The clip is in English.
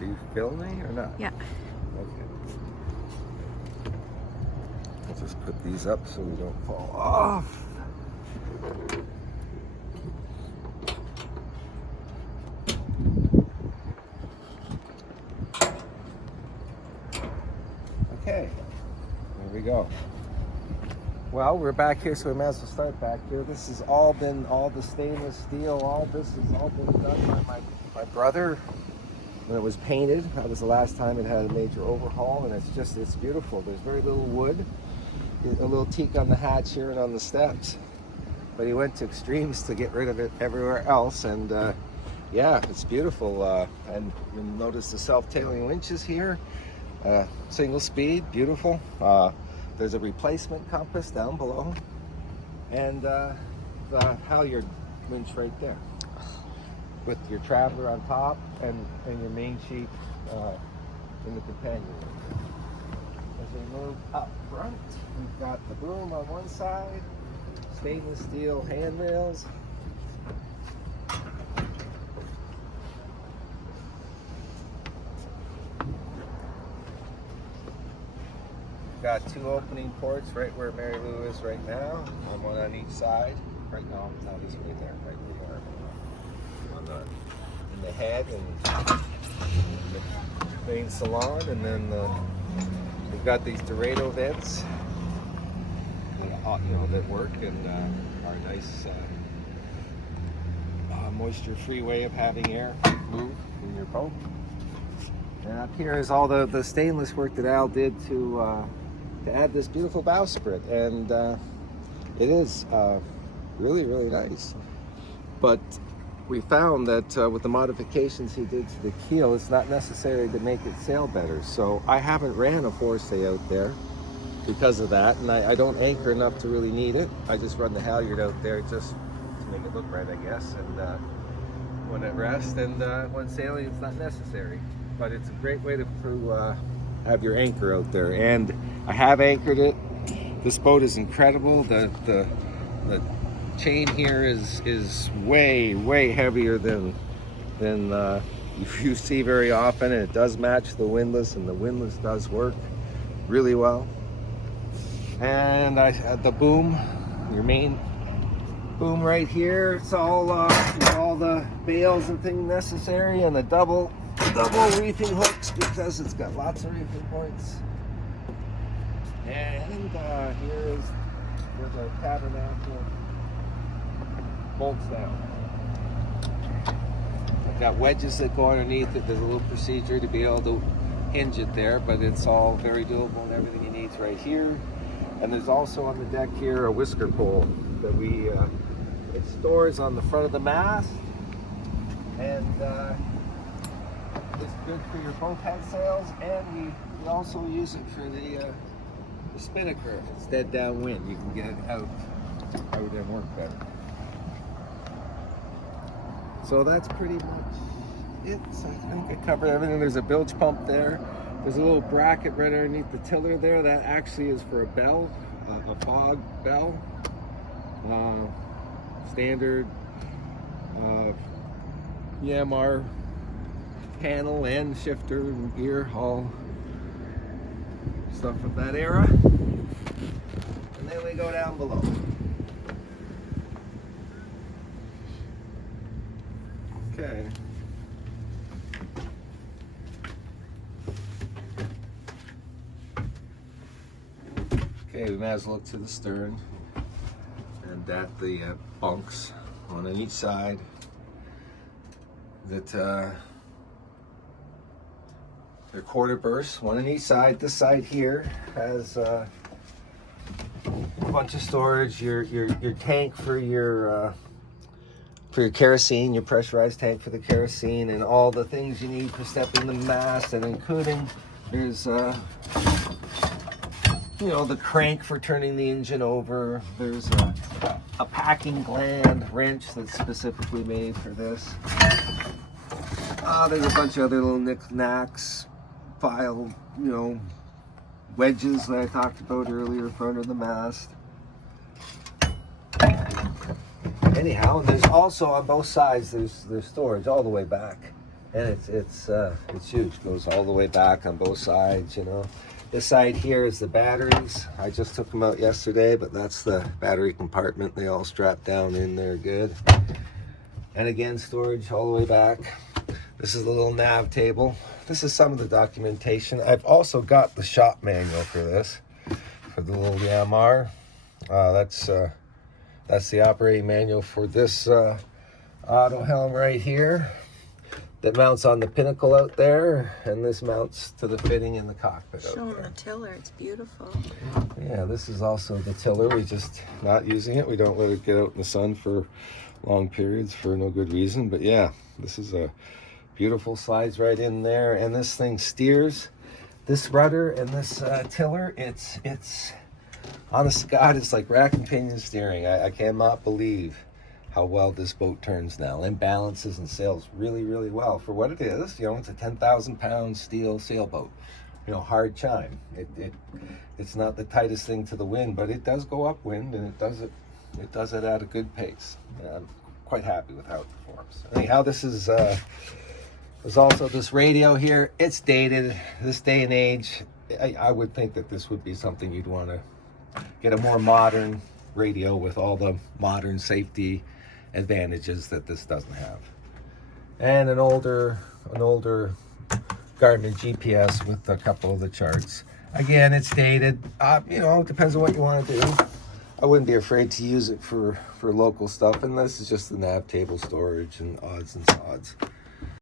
Are you filming or not? Yeah. Okay. I'll just put these up so we don't fall off. Okay, there we go. Well, we're back here, so we might as well start back here. This has all been, all the stainless steel, all this has all been done by my brother. When it was painted, that was the last time it had a major overhaul, and it's beautiful. There's very little wood, a little teak on the hatch here and on the steps, but he went to extremes to get rid of it everywhere else, and yeah, it's beautiful. And you'll notice the self-tailing winches here, single speed, beautiful. There's a replacement compass down below, and the halyard winch right there, with your traveler on top and your main sheet in the companion. As we move up front, we've got the boom on one side, stainless steel handrails. We've got two opening ports right where Mary Lou is right now, and one on each side. Right now, he's right there, right where you are. In the head and the main salon, and then we've got these Dorado vents, that work and are a nice moisture-free way of having air move in your boat. And up here is all the stainless work that Al did to add this beautiful bowsprit, and it is really, really nice. But we found that with the modifications he did to the keel, it's not necessary to make it sail better. So I haven't ran a forestay out there because of that, and I don't anchor enough to really need it. I just run the halyard out there just to make it look right, I guess, and when at rest, and when sailing it's not necessary. But it's a great way to have your anchor out there, and I have anchored it. This boat is incredible. The chain here is way heavier than you see very often, and it does match the windlass, and the windlass does work really well. And I had the boom, your main boom right here. It's all the bails and things necessary, and the double reefing hooks because it's got lots of reefing points. And here is where the tabernacle bolts down. I've got wedges that go underneath it. There's a little procedure to be able to hinge it there, but it's all very doable, and everything you need is right here. And there's also on the deck here a whisker pole that it stores on the front of the mast, and it's good for your boat head sails, and we also use it for the spinnaker. If it's dead downwind, you can get it out and work better. So that's pretty much it. So I think I covered everything. There's a bilge pump there. There's a little bracket right underneath the tiller there. That actually is for a bell, a fog bell. Standard EMR panel and shifter and gear, all stuff of that era. And then we go down below. Okay. Okay, we might as well look to the stern and at the bunks on each side. That they're quarter bursts, one on each side. This side here has a bunch of storage. Your tank for your kerosene, your pressurized tank for the kerosene, and all the things you need for stepping the mast, and including there's you know, the crank for turning the engine over. There's a packing gland wrench that's specifically made for this. There's a bunch of other little knickknacks, file, you know, wedges that I talked about earlier in front of the mast. Anyhow, and there's also on both sides there's storage all the way back, and it's huge. It goes all the way back on both sides. You know, this side here is the batteries. I just took them out yesterday, but that's the battery compartment. They all strap down in there good. And again, storage all the way back. This is the little nav table. This is some of the documentation. I've also got the shop manual for this, for the little Yamar. That's the operating manual for this auto helm right here that mounts on the pinnacle out there, and this mounts to the fitting in the cockpit. Show them the tiller, it's beautiful. Yeah, this is also the tiller. We're just not using it. We don't let it get out in the sun for long periods for no good reason. But yeah, this is a beautiful, slides right in there, and this thing steers. This rudder and this tiller, it's honest to God, it's like rack and pinion steering. I cannot believe how well this boat turns now, and balances and sails really, really well for what it is. You know, it's a 10,000-pound steel sailboat. You know, hard chime. It's not the tightest thing to the wind, but it does go upwind, and it does it at a good pace. I'm quite happy with how it performs. Anyhow, this is there's also this radio here. It's dated. This day and age, I would think that this would be something you'd want to get a more modern radio with all the modern safety advantages that this doesn't have. And an older Garmin GPS with a couple of the charts. Again, it's dated. You know, it depends on what you want to do. I wouldn't be afraid to use it for local stuff, and this is just the nav table storage and odds and sods.